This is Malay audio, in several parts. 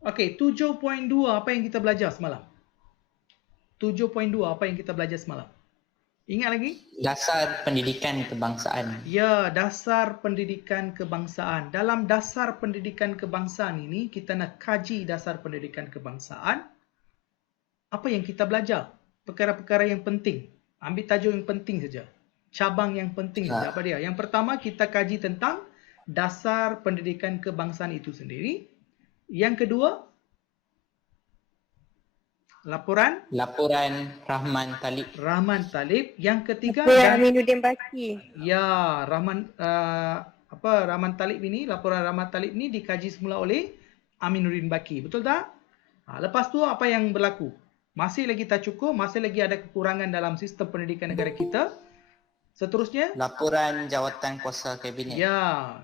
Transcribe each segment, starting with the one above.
Okey, 7.2 apa yang kita belajar semalam? 7.2 apa yang kita belajar semalam? Ingat lagi? Dasar pendidikan kebangsaan. Ya, dasar pendidikan kebangsaan. Dalam dasar pendidikan kebangsaan ini, kita nak kaji dasar pendidikan kebangsaan. Apa yang kita belajar? Perkara-perkara yang penting. Ambil tajuk yang penting saja. Cabang yang penting saja. Apa dia? Yang pertama, kita kaji tentang dasar pendidikan kebangsaan itu sendiri. Yang kedua, laporan Rahman Talib. Rahman Talib. Yang ketiga, Laporan Aminuddin Baki. ya, Rahman Talib ini, laporan Rahman Talib ini dikaji semula oleh Aminuddin Baki. Betul tak? Lepas tu apa yang berlaku? Masih lagi tak cukup, masih lagi ada kekurangan dalam sistem pendidikan negara kita. Seterusnya, Laporan Jawatan Kuasa Kabinet. ya,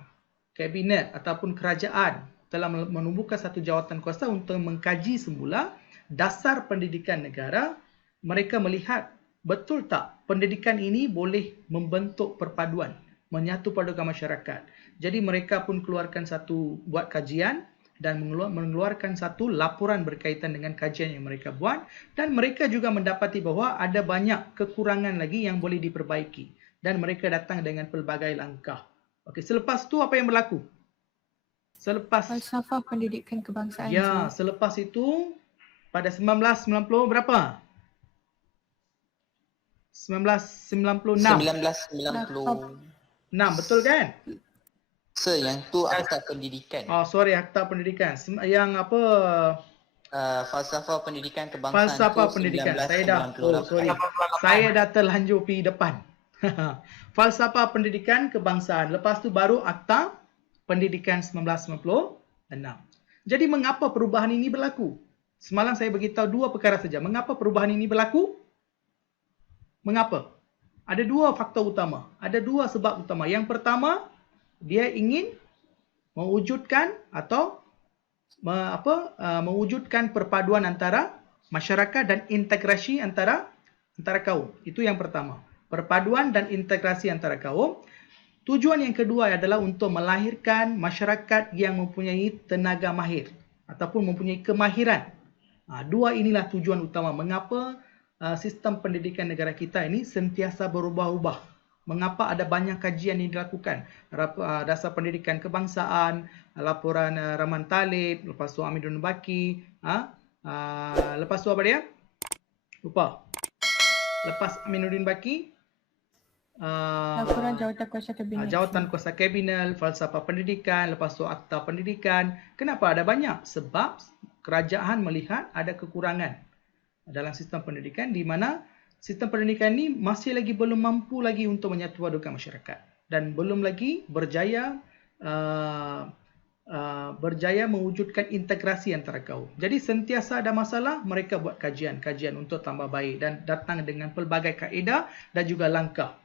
kabinet ataupun kerajaan telah menumbuhkan satu jawatan kuasa untuk mengkaji semula dasar pendidikan negara. Mereka melihat betul tak pendidikan ini boleh membentuk perpaduan, menyatu padukan masyarakat. Jadi mereka pun keluarkan satu, buat kajian dan mengeluarkan satu laporan berkaitan dengan kajian yang mereka buat, dan mereka juga mendapati bahawa ada banyak kekurangan lagi yang boleh diperbaiki, dan mereka datang dengan pelbagai langkah. Okey, selepas tu apa yang berlaku? Falsafah pendidikan kebangsaan. Ya, selepas itu pada 1990 berapa? 1996. 1996. Betul kan? Yang tu Akta Pendidikan. Sorry, Akta Pendidikan. Yang apa? Falsafah pendidikan kebangsaan. Falsafah pendidikan. Saya dah terlanjur pergi depan. Falsafah pendidikan kebangsaan. Lepas tu baru Akta Pendidikan 1996. Jadi mengapa perubahan ini berlaku? Semalam saya beritahu dua perkara saja. Mengapa perubahan ini berlaku? Mengapa? Ada dua faktor utama. Ada dua sebab utama. Yang pertama, dia ingin mewujudkan atau mewujudkan perpaduan antara masyarakat dan integrasi antara kaum. Itu yang pertama. Perpaduan dan integrasi antara kaum. Tujuan yang kedua adalah untuk melahirkan masyarakat yang mempunyai tenaga mahir ataupun mempunyai kemahiran. Dua inilah tujuan utama mengapa sistem pendidikan negara kita ini sentiasa berubah-ubah. Mengapa ada banyak kajian yang dilakukan. Dasar pendidikan kebangsaan, laporan Rahman Talib, lepas tu Aminuddin Baki, lepas tu apa dia? Lupa. Lepas Aminuddin Baki, laporan Jawatan Kuasa Kabinet. Jawatan Kuasa Kabinet, falsafah pendidikan, lepas tu Akta Pendidikan. Kenapa ada banyak? Sebab kerajaan melihat ada kekurangan dalam sistem pendidikan, di mana sistem pendidikan ini masih lagi belum mampu lagi untuk menyatu padukan masyarakat dan belum lagi berjaya mewujudkan integrasi antara kaum. Jadi sentiasa ada masalah, mereka buat kajian untuk tambah baik dan datang dengan pelbagai kaedah dan juga langkah.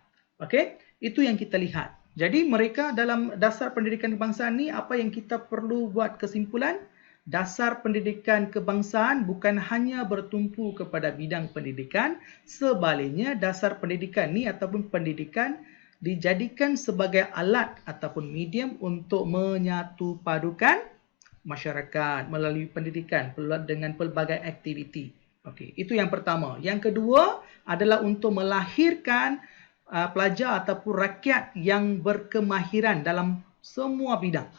Okey, itu yang kita lihat. Jadi mereka dalam dasar pendidikan kebangsaan ni, apa yang kita perlu buat kesimpulan? Dasar pendidikan kebangsaan bukan hanya bertumpu kepada bidang pendidikan, sebaliknya dasar pendidikan ni ataupun pendidikan dijadikan sebagai alat ataupun medium untuk menyatu padukan masyarakat melalui pendidikan dengan pelbagai aktiviti. Okey, itu yang pertama. Yang kedua adalah untuk melahirkan pelajar ataupun rakyat yang berkemahiran dalam semua bidang.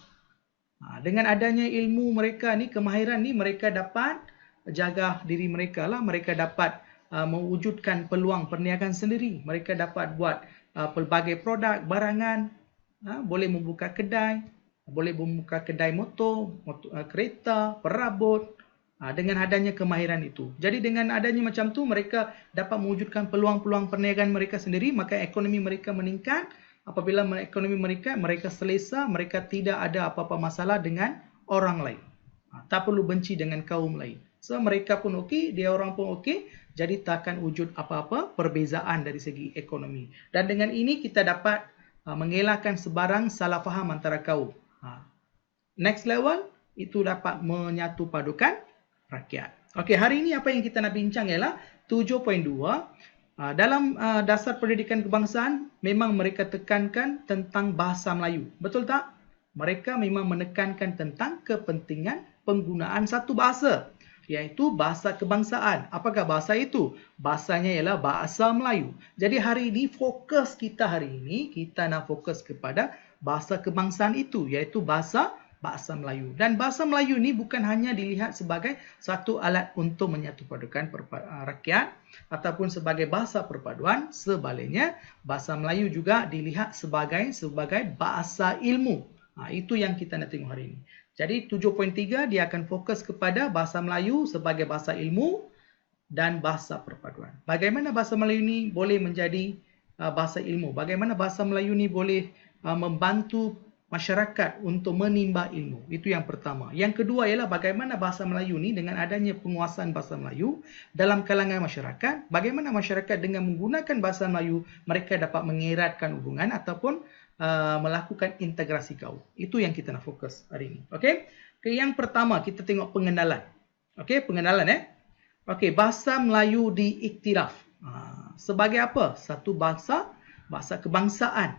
Dengan adanya ilmu mereka ni, kemahiran ni, mereka dapat jaga diri mereka lah. Mereka dapat mewujudkan peluang perniagaan sendiri. Mereka dapat buat pelbagai produk, barangan. Boleh membuka kedai. Boleh membuka kedai motor, kereta, perabot. Dengan adanya kemahiran itu. Jadi dengan adanya macam tu, mereka dapat mewujudkan peluang-peluang perniagaan mereka sendiri. Maka ekonomi mereka meningkat. Apabila ekonomi mereka selesa, mereka tidak ada apa-apa masalah dengan orang lain. Tak perlu benci dengan kaum lain. So mereka pun okey, dia orang pun okey, jadi takkan wujud apa-apa perbezaan dari segi ekonomi. Dan dengan ini kita dapat mengelakkan sebarang salah faham antara kaum. Next level, itu dapat menyatu padukan rakyat. Okey, hari ini apa yang kita nak bincang ialah 7.2. Dalam dasar pendidikan kebangsaan, memang mereka tekankan tentang bahasa Melayu. Betul tak? Mereka memang menekankan tentang kepentingan penggunaan satu bahasa, iaitu bahasa kebangsaan. Apakah bahasa itu? Bahasanya ialah bahasa Melayu. Jadi hari ini fokus kita kita nak fokus kepada bahasa kebangsaan itu, iaitu bahasa Melayu. Dan bahasa Melayu ini bukan hanya dilihat sebagai satu alat untuk menyatupadukan rakyat ataupun sebagai bahasa perpaduan. Sebaliknya, bahasa Melayu juga dilihat sebagai bahasa ilmu. Itu yang kita nak tengok hari ini. Jadi 7.3 dia akan fokus kepada bahasa Melayu sebagai bahasa ilmu dan bahasa perpaduan. Bagaimana bahasa Melayu ini boleh menjadi bahasa ilmu? Bagaimana bahasa Melayu ini boleh membantu masyarakat untuk menimba ilmu? Itu yang pertama. Yang kedua ialah bagaimana bahasa Melayu ini dengan adanya penguasaan bahasa Melayu dalam kalangan masyarakat, bagaimana masyarakat dengan menggunakan bahasa Melayu mereka dapat mengeratkan hubungan ataupun melakukan integrasi kaum. Itu yang kita nak fokus hari ini. Okey. Yang pertama kita tengok pengenalan. Okey, pengenalan Okey, bahasa Melayu diiktiraf. Sebagai apa? Satu bahasa kebangsaan.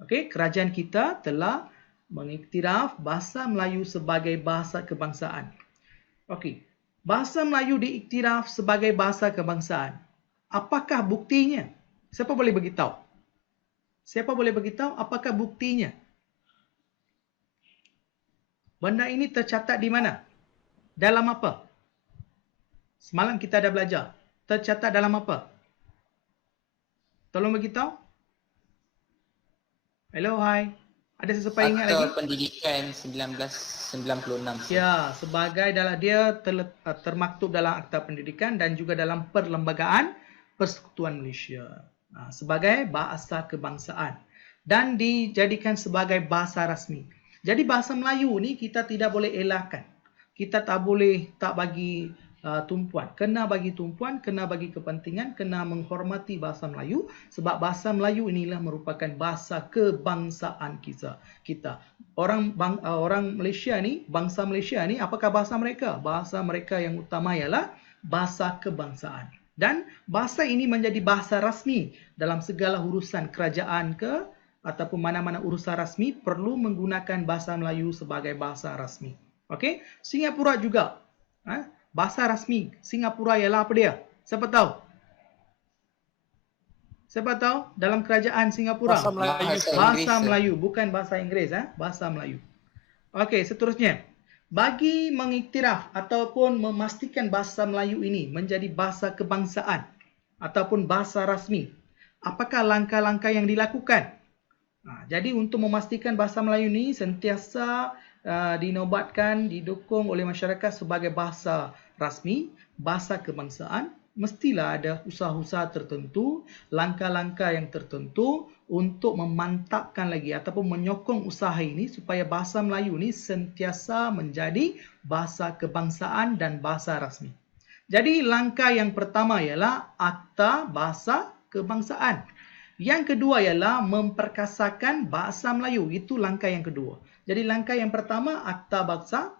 Okey, kerajaan kita telah mengiktiraf bahasa Melayu sebagai bahasa kebangsaan. Okey, bahasa Melayu diiktiraf sebagai bahasa kebangsaan. Apakah buktinya? Siapa boleh beritahu? Siapa boleh beritahu apakah buktinya? Benda ini tercatat di mana? Dalam apa? Semalam kita dah belajar. Tercatat dalam apa? Tolong beritahu. Hello, hi. Ada sesiapa ingat lagi? Akta Pendidikan 1996. Ya, sebagai dia termaktub dalam Akta Pendidikan dan juga dalam Perlembagaan Persekutuan Malaysia. Sebagai bahasa kebangsaan dan dijadikan sebagai bahasa rasmi. Jadi bahasa Melayu ni kita tidak boleh elakkan. Kita tak boleh tak bagi tumpuan. Kena bagi tumpuan, kena bagi kepentingan, kena menghormati bahasa Melayu sebab bahasa Melayu inilah merupakan bahasa kebangsaan kita. Orang Malaysia ni, bangsa Malaysia ni, apakah bahasa mereka? Bahasa mereka yang utama ialah bahasa kebangsaan. Dan bahasa ini menjadi bahasa rasmi dalam segala urusan kerajaan ataupun mana-mana urusan rasmi perlu menggunakan bahasa Melayu sebagai bahasa rasmi. Okey, Singapura juga. Bahasa rasmi Singapura ialah apa dia? Siapa tahu? Siapa tahu dalam kerajaan Singapura? Bahasa Melayu. Bahasa Melayu, bukan bahasa Inggeris, bahasa Melayu. Okey, seterusnya. Bagi mengiktiraf ataupun memastikan bahasa Melayu ini menjadi bahasa kebangsaan ataupun bahasa rasmi, apakah langkah-langkah yang dilakukan? Jadi untuk memastikan bahasa Melayu ini sentiasa dinobatkan, didukung oleh masyarakat sebagai bahasa rasmi, bahasa kebangsaan, mestilah ada usaha-usaha tertentu, langkah-langkah yang tertentu untuk memantapkan lagi ataupun menyokong usaha ini supaya bahasa Melayu ini sentiasa menjadi bahasa kebangsaan dan bahasa rasmi. Jadi langkah yang pertama ialah Akta Bahasa Kebangsaan. Yang kedua ialah memperkasakan bahasa Melayu. Itu langkah yang kedua. Jadi langkah yang pertama Akta Bahasa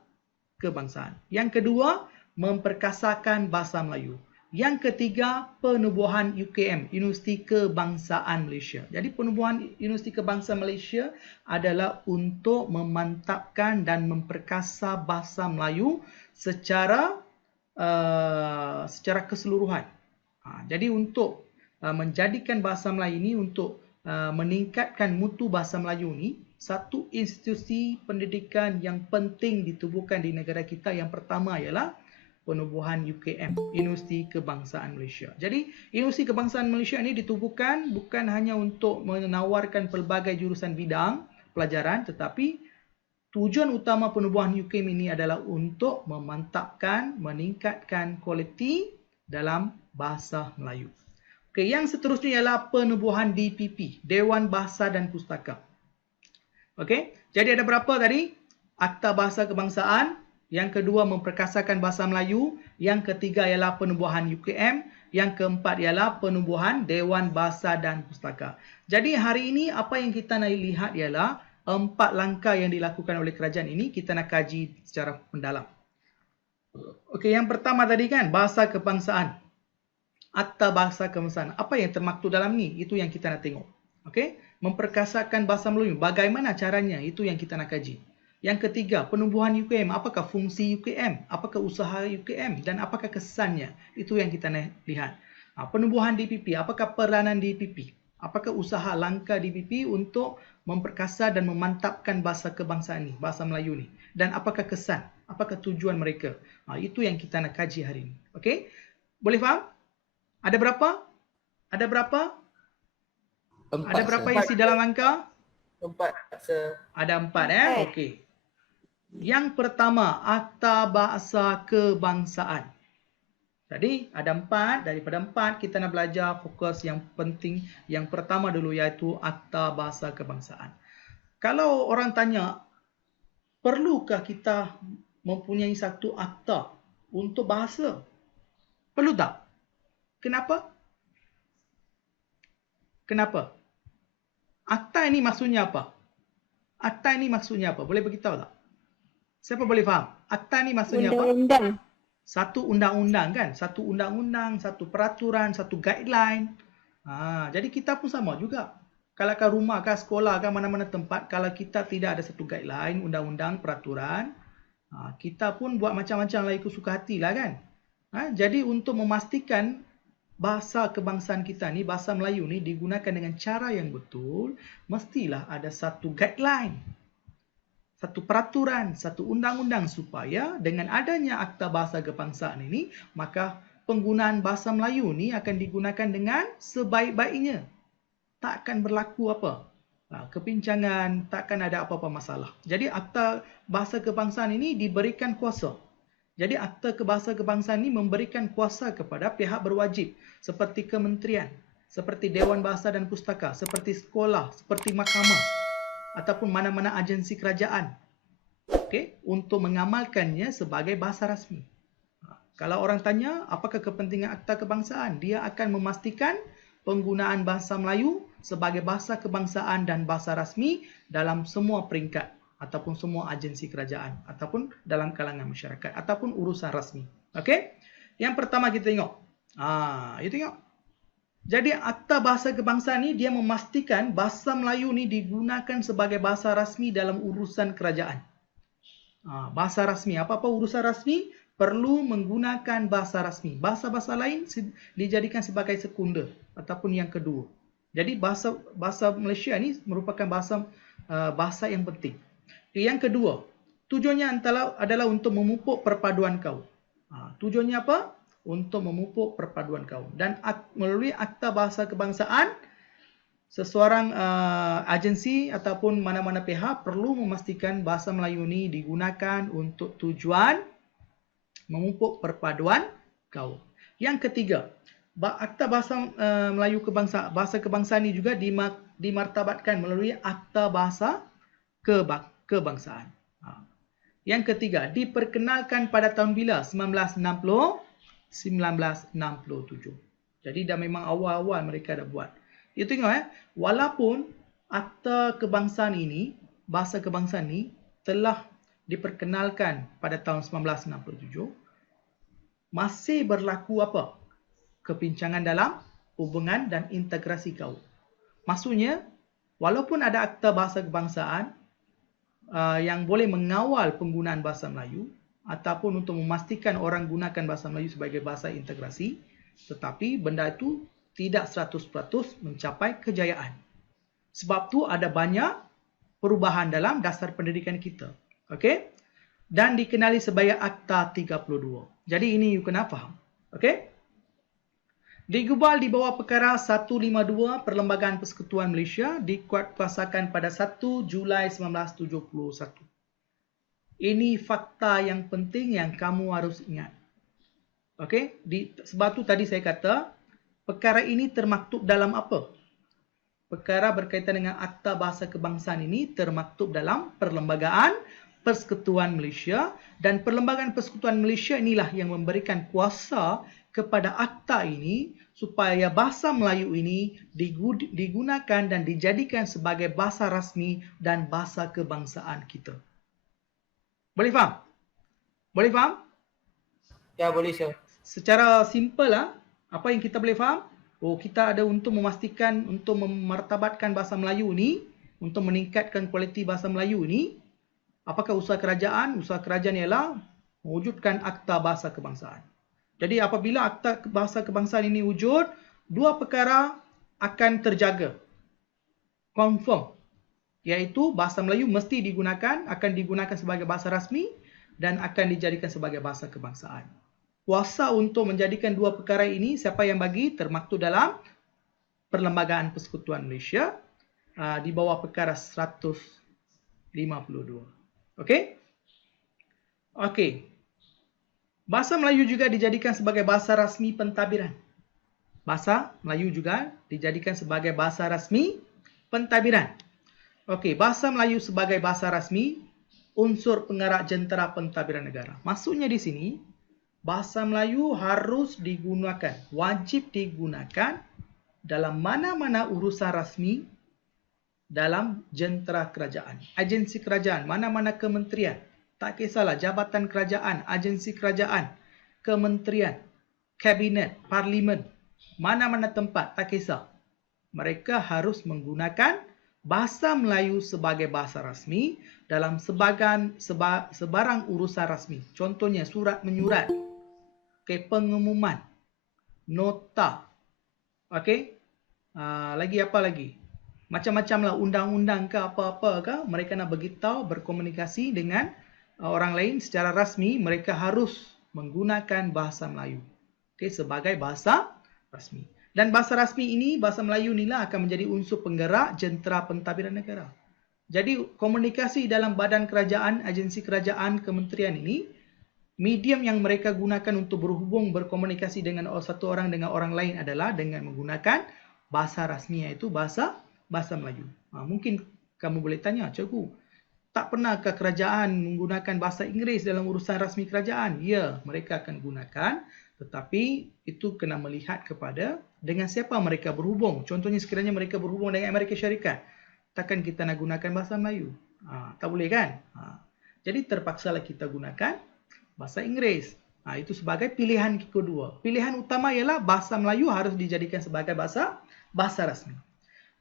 Kebangsaan. Yang kedua memperkasakan bahasa Melayu. Yang ketiga, penubuhan UKM, Universiti Kebangsaan Malaysia. Jadi penubuhan Universiti Kebangsaan Malaysia adalah untuk memantapkan dan memperkasa bahasa Melayu secara keseluruhan. Jadi untuk menjadikan bahasa Melayu ini untuk meningkatkan mutu bahasa Melayu ini, satu institusi pendidikan yang penting ditubuhkan di negara kita yang pertama ialah penubuhan UKM, Universiti Kebangsaan Malaysia. Jadi, Universiti Kebangsaan Malaysia ini ditubuhkan bukan hanya untuk menawarkan pelbagai jurusan bidang pelajaran, tetapi tujuan utama penubuhan UKM ini adalah untuk memantapkan, meningkatkan kualiti dalam bahasa Melayu. Okey, yang seterusnya ialah penubuhan DPP, Dewan Bahasa dan Pustaka. Okey, jadi ada berapa tadi? Akta Bahasa Kebangsaan. Yang kedua memperkasakan bahasa Melayu, yang ketiga ialah penubuhan UKM, yang keempat ialah penubuhan Dewan Bahasa dan Pustaka. Jadi hari ini apa yang kita nak lihat ialah 4 langkah yang dilakukan oleh kerajaan ini kita nak kaji secara mendalam. Okey, yang pertama tadi kan bahasa kebangsaan. Akta Bahasa Kebangsaan. Apa yang termaktub dalam ni? Itu yang kita nak tengok. Okey? memperkasakan bahasa Melayu. Bagaimana caranya? Itu yang kita nak kaji. Yang ketiga, penumbuhan UKM. Apakah fungsi UKM? Apakah usaha UKM? Dan apakah kesannya? Itu yang kita nak lihat. Penumbuhan DPP. Apakah peranan DPP? Apakah usaha langkah DPP untuk memperkasa dan memantapkan bahasa kebangsaan ni, bahasa Melayu ni? Dan apakah kesan? Apakah tujuan mereka? Itu yang kita nak kaji hari ini. Okey? Boleh faham? Ada berapa? Ada berapa? Ada berapa isi dalam langkah? 4, sir. Ada 4 Okey. Yang pertama, Akta Bahasa Kebangsaan. Jadi ada 4, daripada 4 kita nak belajar fokus yang penting. Yang pertama dulu iaitu Akta Bahasa Kebangsaan. Kalau orang tanya, perlukah kita mempunyai satu akta untuk bahasa? Perlu tak? Kenapa? Kenapa? Akta ini maksudnya apa? Akta ini maksudnya apa? Boleh beritahu tak? Siapa boleh faham? Akta ini maksudnya apa? Undang-undang. Satu undang-undang kan? Satu undang-undang, satu peraturan, satu guideline. Jadi kita pun sama juga. Kalau kat rumah, kat sekolah, kat mana-mana tempat, kalau kita tidak ada satu guideline, undang-undang, peraturan, kita pun buat macam-macam lah ikut suka hati lah kan? Jadi untuk memastikan bahasa kebangsaan kita ni, bahasa Melayu ni digunakan dengan cara yang betul, mestilah ada satu guideline, satu peraturan, satu undang-undang supaya dengan adanya Akta Bahasa Kebangsaan ini, maka penggunaan bahasa Melayu ni akan digunakan dengan sebaik-baiknya. Tak akan berlaku apa? Kepincangan, takkan ada apa-apa masalah. Jadi Akta Bahasa Kebangsaan ini diberikan kuasa. Jadi Akta Bahasa Kebangsaan ini memberikan kuasa kepada pihak berwajib seperti kementerian, seperti Dewan Bahasa dan Pustaka, seperti sekolah, seperti mahkamah ataupun mana-mana agensi kerajaan. Okey, untuk mengamalkannya sebagai bahasa rasmi. Kalau orang tanya apakah kepentingan Akta Kebangsaan, dia akan memastikan penggunaan bahasa Melayu sebagai bahasa kebangsaan dan bahasa rasmi dalam semua peringkat ataupun semua agensi kerajaan ataupun dalam kalangan masyarakat ataupun urusan rasmi. Okey? Yang pertama kita tengok. You tengok. Jadi Akta Bahasa Kebangsaan ni dia memastikan bahasa Melayu ni digunakan sebagai bahasa rasmi dalam urusan kerajaan. Bahasa rasmi, apa-apa urusan rasmi perlu menggunakan bahasa rasmi. Bahasa-bahasa lain dijadikan sebagai sekunder ataupun yang kedua. Jadi bahasa Malaysia ni merupakan bahasa yang penting. Yang kedua, tujuannya adalah untuk memupuk perpaduan kaum. Tujuannya apa? Untuk memupuk perpaduan kaum. Dan melalui Akta Bahasa Kebangsaan, seseorang agensi ataupun mana-mana pihak perlu memastikan bahasa Melayu ini digunakan untuk tujuan memupuk perpaduan kaum. Yang ketiga, Akta Bahasa Melayu Bahasa Kebangsaan ini juga dimartabatkan melalui Akta Bahasa Kebangsaan. Yang ketiga, diperkenalkan pada tahun bila? 1967. Jadi dah memang awal-awal mereka dah buat. You tengok walaupun Akta Kebangsaan ini, Bahasa Kebangsaan ini telah diperkenalkan pada tahun 1967, masih berlaku apa? Kepincangan dalam hubungan dan integrasi kaum. Maksudnya, walaupun ada Akta Bahasa Kebangsaan yang boleh mengawal penggunaan bahasa Melayu ataupun untuk memastikan orang gunakan bahasa Melayu sebagai bahasa integrasi, tetapi benda itu tidak 100% mencapai kejayaan. Sebab tu ada banyak perubahan dalam dasar pendidikan kita. Okey? Dan dikenali sebagai Akta 32. Jadi ini you kena faham. Okey? Digubal di bawah perkara 152 Perlembagaan Persekutuan Malaysia dikuatkuasakan pada 1 Julai 1971. Ini fakta yang penting yang kamu harus ingat. Okey? Sebab tu tadi saya kata perkara ini termaktub dalam apa? Perkara berkaitan dengan Akta Bahasa Kebangsaan ini termaktub dalam Perlembagaan Persekutuan Malaysia, dan Perlembagaan Persekutuan Malaysia inilah yang memberikan kuasa kepada akta ini supaya bahasa Melayu ini digunakan dan dijadikan sebagai bahasa rasmi dan bahasa kebangsaan kita. Boleh faham? Boleh faham? Ya, boleh, sir. Secara simple lah, apa yang kita boleh faham? kita ada untuk memastikan, untuk memartabatkan bahasa Melayu ni, untuk meningkatkan kualiti bahasa Melayu ni, apakah usaha kerajaan? Usaha kerajaan ialah mewujudkan Akta Bahasa Kebangsaan. Jadi apabila Akta Bahasa Kebangsaan ini wujud, dua perkara akan terjaga. Confirm. Iaitu bahasa Melayu mesti digunakan, akan digunakan sebagai bahasa rasmi dan akan dijadikan sebagai bahasa kebangsaan. Kuasa untuk menjadikan dua perkara ini, siapa yang bagi? Termaktub dalam Perlembagaan Persekutuan Malaysia di bawah perkara 152. Okey? Okey. Bahasa Melayu juga dijadikan sebagai bahasa rasmi pentadbiran. Bahasa Melayu juga dijadikan sebagai bahasa rasmi pentadbiran. Okey, bahasa Melayu sebagai bahasa rasmi, unsur penggerak jentera pentadbiran negara. Maksudnya di sini, bahasa Melayu harus digunakan, wajib digunakan dalam mana-mana urusan rasmi dalam jentera kerajaan, agensi kerajaan, mana-mana kementerian. Tak kisahlah jabatan kerajaan, agensi kerajaan, kementerian, kabinet, parlimen, mana-mana tempat, tak kisah. Mereka harus menggunakan bahasa Melayu sebagai bahasa rasmi dalam sebarang urusan rasmi. Contohnya surat menyurat, pengumuman, nota. Okey? Lagi apa lagi? Macam-macam lah, undang-undang ke apa-apa ke, mereka nak beritahu, berkomunikasi dengan orang lain secara rasmi, mereka harus menggunakan bahasa Melayu. Okey, sebagai bahasa rasmi. Dan bahasa rasmi ini, bahasa Melayu inilah akan menjadi unsur penggerak jentera pentadbiran negara. Jadi komunikasi dalam badan kerajaan, agensi kerajaan, kementerian ini, medium yang mereka gunakan untuk berhubung, berkomunikasi dengan satu orang dengan orang lain adalah dengan menggunakan bahasa rasmi, iaitu bahasa Melayu. Mungkin kamu boleh tanya, cikgu, tak pernahkah kerajaan menggunakan bahasa Inggeris dalam urusan rasmi kerajaan? Ya, mereka akan gunakan. Tetapi itu kena melihat kepada dengan siapa mereka berhubung. Contohnya sekiranya mereka berhubung dengan Amerika Syarikat, takkan kita nak gunakan bahasa Melayu? Tak boleh kan? Jadi terpaksalah kita gunakan bahasa Inggeris. Itu sebagai pilihan kedua. Pilihan utama ialah bahasa Melayu harus dijadikan sebagai bahasa rasmi.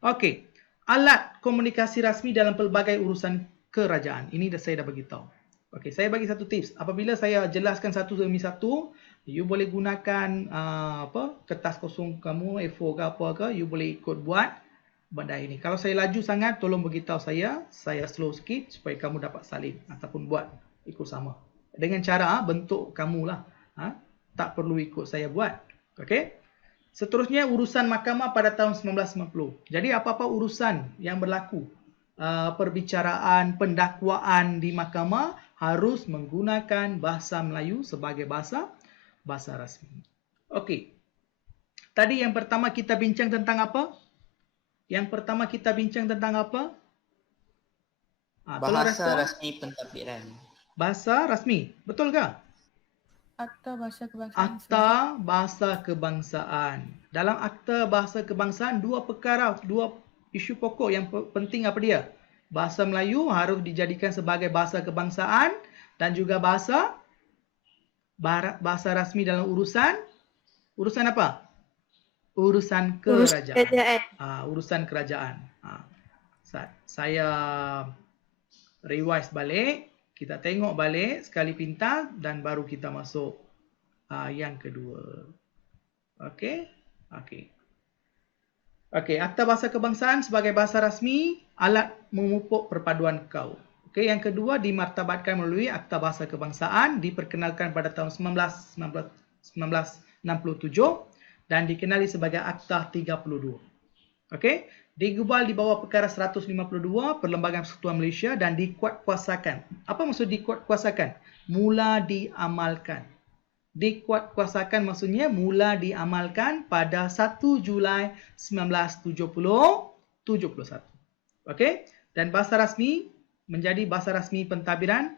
Okey. Alat komunikasi rasmi dalam pelbagai urusan kerajaan. Ini saya dah beritahu. Okey, saya bagi satu tips. Apabila saya jelaskan satu demi satu, you boleh gunakan kertas kosong kamu, A4 ke apa ke, you boleh ikut buat benda ini. Kalau saya laju sangat, tolong beritahu saya slow sikit supaya kamu dapat salin ataupun buat ikut sama. Dengan cara bentuk kamulah. Tak perlu ikut saya buat. Okey? Seterusnya urusan mahkamah pada tahun 1990. Jadi apa-apa urusan yang berlaku, perbicaraan, pendakwaan di mahkamah harus menggunakan bahasa Melayu sebagai bahasa rasmi. Okey. Tadi yang pertama kita bincang tentang apa? Bahasa rasmi pentadbiran. Bahasa rasmi. Betul ke? Akta Bahasa Kebangsaan. Akta Bahasa Kebangsaan. Dalam Akta Bahasa Kebangsaan, dua isu pokok yang penting apa dia? Bahasa Melayu harus dijadikan sebagai bahasa kebangsaan dan juga bahasa rasmi dalam urusan apa? Urusan kerajaan. Urusan kerajaan. Saya revise balik, kita tengok balik sekali pintar dan baru kita masuk yang kedua. Okey. Akta Bahasa Kebangsaan sebagai bahasa rasmi, alat memupuk perpaduan kau. Okey, yang kedua dimartabatkan melalui Akta Bahasa Kebangsaan, diperkenalkan pada tahun 1967 dan dikenali sebagai Akta 32. Okey, digubal di bawah perkara 152 Perlembagaan Persekutuan Malaysia dan dikuatkuasakan. Apa maksud dikuatkuasakan? Mula diamalkan. Dikuatkuasakan maksudnya mula diamalkan pada 1 Julai 1971. Okey, dan bahasa rasmi menjadi bahasa rasmi pentadbiran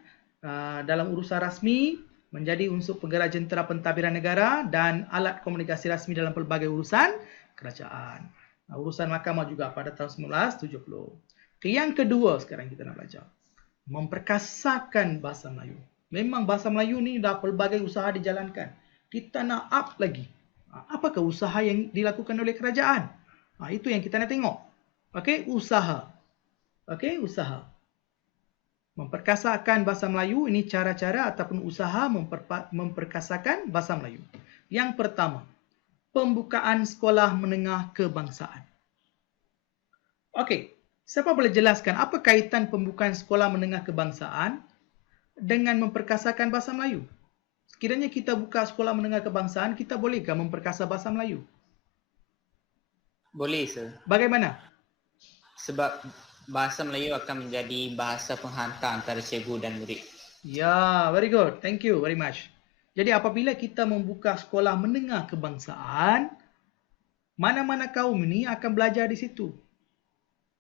dalam urusan rasmi, menjadi unsur penggerak jentera pentadbiran negara dan alat komunikasi rasmi dalam pelbagai urusan kerajaan. Urusan mahkamah juga pada tahun 1970. Okay, yang kedua sekarang kita nak belajar. Memperkasakan bahasa Melayu. Memang bahasa Melayu ni dah pelbagai usaha dijalankan. Kita nak up lagi. Apakah usaha yang dilakukan oleh kerajaan? Itu yang kita nak tengok. Okey, usaha. Okey, usaha. Memperkasakan bahasa Melayu, ini cara-cara ataupun usaha memperkasakan bahasa Melayu. Yang pertama, pembukaan sekolah menengah kebangsaan. Okey, siapa boleh jelaskan apa kaitan pembukaan sekolah menengah kebangsaan dengan memperkasakan bahasa Melayu? Sekiranya kita buka sekolah menengah kebangsaan, kita bolehkah memperkasa bahasa Melayu? Boleh, sir. Bagaimana? Sebab bahasa Melayu akan menjadi bahasa penghantar antara cikgu dan murid. Ya, very good. Thank you very much. Jadi apabila kita membuka sekolah menengah kebangsaan, mana-mana kaum ini akan belajar di situ.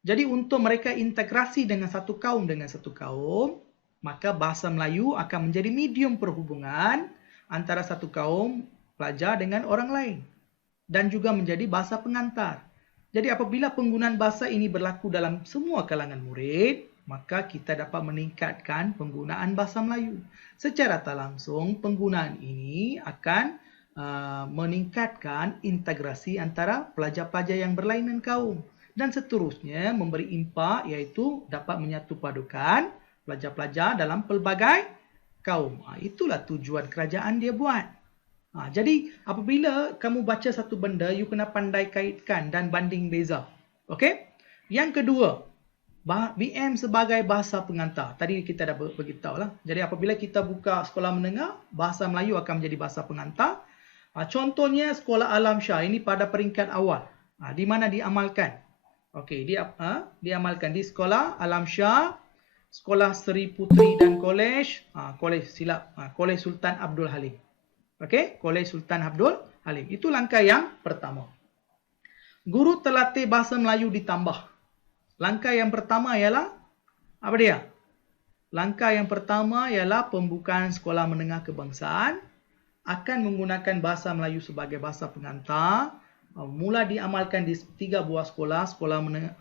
Jadi untuk mereka integrasi dengan satu kaum, maka bahasa Melayu akan menjadi medium perhubungan antara satu kaum pelajar dengan orang lain. Dan juga menjadi bahasa pengantar. Jadi apabila penggunaan bahasa ini berlaku dalam semua kalangan murid, maka kita dapat meningkatkan penggunaan bahasa Melayu. Secara tak langsung, penggunaan ini akan meningkatkan integrasi antara pelajar-pelajar yang berlainan kaum. Dan seterusnya memberi impak iaitu dapat menyatu padukan pelajar-pelajar dalam pelbagai kaum. Itulah tujuan kerajaan dia buat. Jadi apabila kamu baca satu benda, you kena pandai kaitkan dan banding beza. Okey? Yang kedua, BM sebagai bahasa pengantar. Tadi kita dah beritahu lah. Jadi apabila kita buka sekolah menengah, bahasa Melayu akan menjadi bahasa pengantar. Contohnya sekolah Alam Shah ini pada peringkat awal. Di mana diamalkan? Okey, diamalkan di sekolah Alam Shah, sekolah Seri Puteri dan Kolej, Kolej Sultan Abdul Halim. Okey, Kolej Sultan Abdul Halim. Itu langkah yang pertama. Guru terlatih bahasa Melayu ditambah. Langkah yang pertama ialah apa dia? Langkah yang pertama ialah pembukaan sekolah menengah kebangsaan akan menggunakan bahasa Melayu sebagai bahasa pengantar. Mula diamalkan di 3 buah sekolah,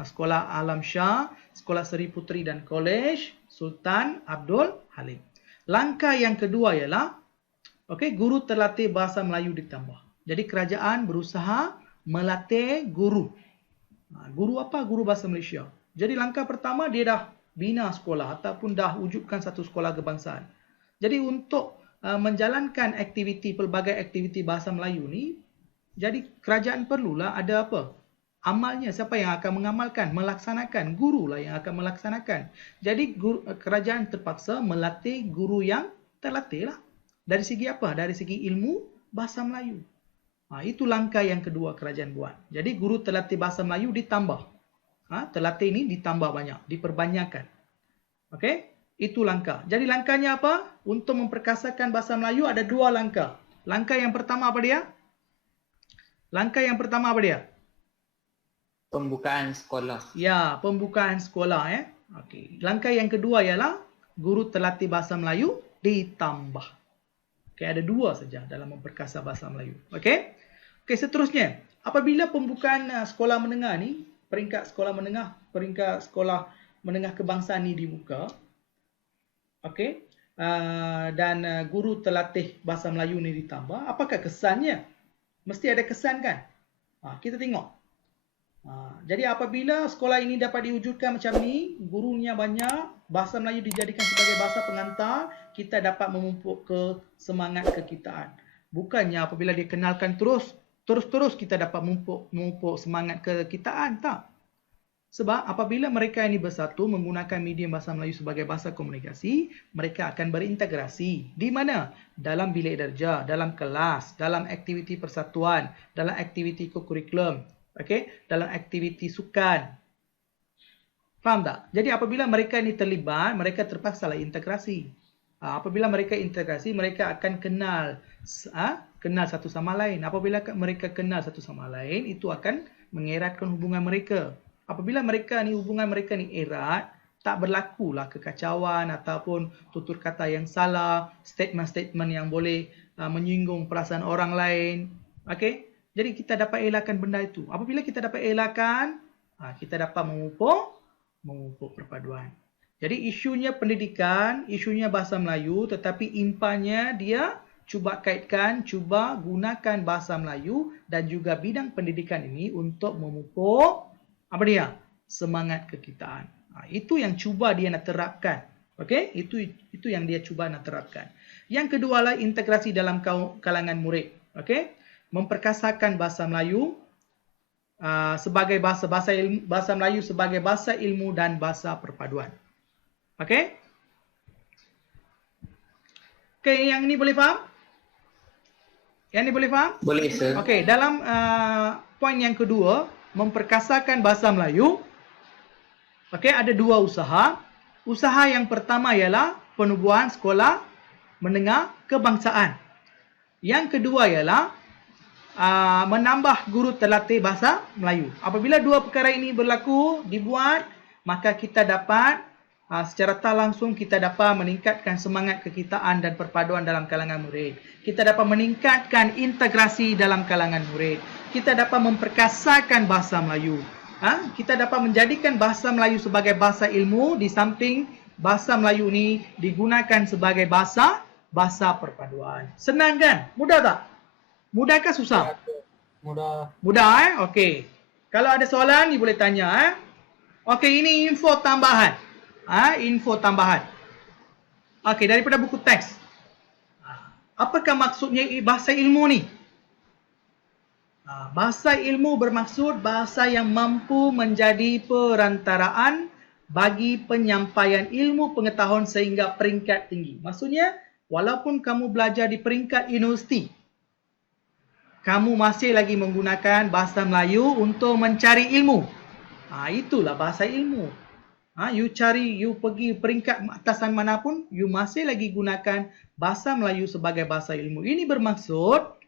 sekolah Alam Shah, sekolah Seri Puteri dan Kolej Sultan Abdul Halim. Langkah yang kedua ialah guru terlatih bahasa Melayu ditambah. Jadi kerajaan berusaha melatih guru. Guru apa? Guru bahasa Malaysia. Jadi langkah pertama dia dah bina sekolah ataupun dah wujudkan satu sekolah kebangsaan. Jadi untuk menjalankan pelbagai aktiviti bahasa Melayu ni, jadi kerajaan perlulah ada apa? Amalnya. Siapa yang akan mengamalkan? Melaksanakan. Gurulah yang akan melaksanakan. Jadi kerajaan terpaksa melatih guru yang terlatih lah. Dari segi apa? Dari segi ilmu bahasa Melayu. Itu langkah yang kedua kerajaan buat. Jadi guru terlatih bahasa Melayu ditambah. Terlatih ini ditambah banyak, diperbanyakkan. Okey? Itu langkah. Jadi langkahnya apa? Untuk memperkasakan bahasa Melayu ada 2 langkah. Langkah yang pertama apa dia? Pembukaan sekolah. Ya, pembukaan sekolah. Okey. Langkah yang kedua ialah guru terlatih bahasa Melayu ditambah. Okey, ada 2 saja dalam memperkasa bahasa Melayu. Okey? Okey, seterusnya. Apabila pembukaan sekolah menengah ni, peringkat sekolah menengah kebangsaan ni dibuka, okey, dan guru terlatih bahasa Melayu ni ditambah, apakah kesannya? Mesti ada kesan kan? Kita tengok. Jadi apabila sekolah ini dapat diwujudkan macam ni, gurunya banyak, bahasa Melayu dijadikan sebagai bahasa pengantar, kita dapat memupuk semangat kekitaan. Bukannya apabila dia kenalkan terus kita dapat memupuk semangat kekitaan, tak. Sebab apabila mereka ini bersatu menggunakan medium bahasa Melayu sebagai bahasa komunikasi, mereka akan berintegrasi. Di mana? Dalam bilik darjah, dalam kelas, dalam aktiviti persatuan, dalam aktiviti kokurikulum, dalam aktiviti sukan. Faham tak? Jadi apabila mereka ini terlibat, mereka terpaksalah integrasi. Apabila mereka integrasi, mereka akan kenal satu sama lain. Apabila mereka kenal satu sama lain, itu akan mengeratkan hubungan mereka. Apabila hubungan mereka ni erat, tak berlakulah kekacauan ataupun tutur kata yang salah, statement-statement yang boleh menyinggung perasaan orang lain. Okey? Jadi kita dapat elakkan benda itu. Apabila kita dapat elakkan, kita dapat memupuk perpaduan. Jadi isunya pendidikan, isunya bahasa Melayu, tetapi impannya dia cuba kaitkan, cuba gunakan bahasa Melayu dan juga bidang pendidikan ini untuk memupuk apa dia? Semangat kekitaan. Itu yang cuba dia nak terapkan. Okey, itu yang dia cuba nak terapkan. Yang kedua adalah integrasi dalam kalangan murid. Okey, memperkasakan bahasa Melayu sebagai bahasa Melayu sebagai bahasa ilmu dan bahasa perpaduan. Okey? Okey, yang ini boleh faham? Yang ini boleh faham? Boleh, sir. Okey, dalam poin yang kedua, memperkasakan bahasa Melayu. Okey, ada dua usaha. Usaha yang pertama ialah penubuhan sekolah menengah kebangsaan. Yang kedua ialah menambah guru terlatih bahasa Melayu. Apabila dua perkara ini berlaku, dibuat, maka kita dapat secara tak langsung kita dapat meningkatkan semangat kekitaan dan perpaduan dalam kalangan murid. Kita dapat meningkatkan integrasi dalam kalangan murid. Kita dapat memperkasakan bahasa Melayu. Kita dapat menjadikan bahasa Melayu sebagai bahasa ilmu di samping bahasa Melayu ini digunakan sebagai bahasa perpaduan. Senang kan? Mudah tak? Mudah ke susah? Mudah. Mudah Okey. Kalau ada soalan ni boleh tanya Okey, ini info tambahan. Info tambahan. Okey, daripada buku teks. Apakah maksudnya bahasa ilmu ni? Bahasa ilmu bermaksud bahasa yang mampu menjadi perantaraan bagi penyampaian ilmu pengetahuan sehingga peringkat tinggi. Maksudnya, walaupun kamu belajar di peringkat universiti, kamu masih lagi menggunakan bahasa Melayu untuk mencari ilmu. Itulah bahasa ilmu. You pergi peringkat atasan manapun, you masih lagi gunakan bahasa Melayu sebagai bahasa ilmu. Ini bermaksud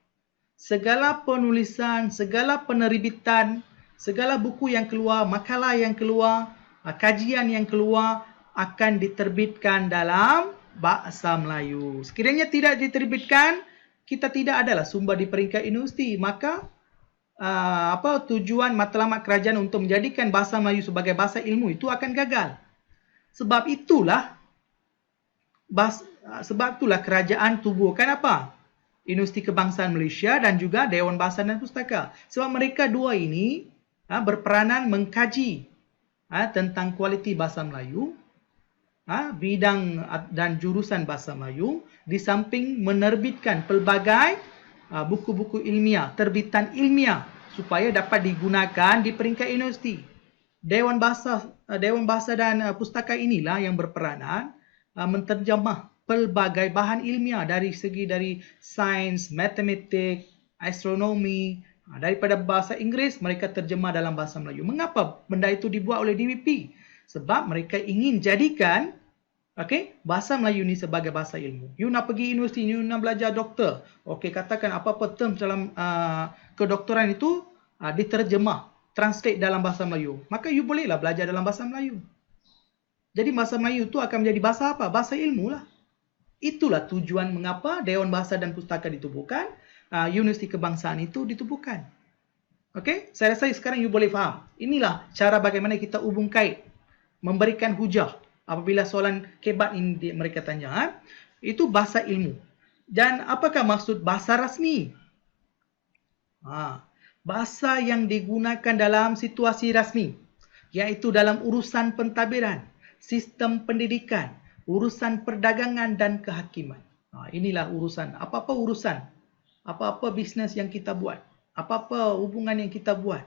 segala penulisan, segala penerbitan, segala buku yang keluar, makalah yang keluar, kajian yang keluar akan diterbitkan dalam bahasa Melayu. Sekiranya tidak diterbitkan, kita tidak adalah sumber di peringkat universiti, maka tujuan matlamat kerajaan untuk menjadikan bahasa Melayu sebagai bahasa ilmu itu akan gagal. Sebab itulah kerajaan tubuhkan apa? Universiti Kebangsaan Malaysia dan juga Dewan Bahasa dan Pustaka. Sebab mereka dua ini berperanan mengkaji tentang kualiti bahasa Melayu, bidang dan jurusan bahasa Melayu, di samping menerbitkan pelbagai buku-buku ilmiah, terbitan ilmiah supaya dapat digunakan di peringkat universiti. Dewan Bahasa dan Pustaka inilah yang berperanan menterjemah pelbagai bahan ilmiah dari sains, matematik, astronomi, daripada bahasa Inggeris mereka terjemah dalam bahasa Melayu. Mengapa benda itu dibuat oleh DBP? Sebab mereka ingin jadikan bahasa Melayu ni sebagai bahasa ilmu. You nak pergi universiti, you nak belajar doktor. Katakan apa-apa term dalam kedoktoran itu diterjemah, translate dalam bahasa Melayu. Maka you bolehlah belajar dalam bahasa Melayu. Jadi bahasa Melayu itu akan menjadi bahasa apa? Bahasa ilmu lah. Itulah tujuan mengapa Dewan Bahasa dan Pustaka ditubuhkan, Universiti Kebangsaan itu ditubuhkan. Okey, saya rasa sekarang you boleh faham. Inilah cara bagaimana kita hubung kait, memberikan hujah apabila soalan kebat ini mereka tanya. Itu bahasa ilmu. Dan apakah maksud bahasa rasmi? Bahasa yang digunakan dalam situasi rasmi, iaitu dalam urusan pentadbiran, sistem pendidikan, urusan perdagangan dan kehakiman. Inilah urusan. Apa-apa urusan, apa-apa bisnes yang kita buat, apa-apa hubungan yang kita buat,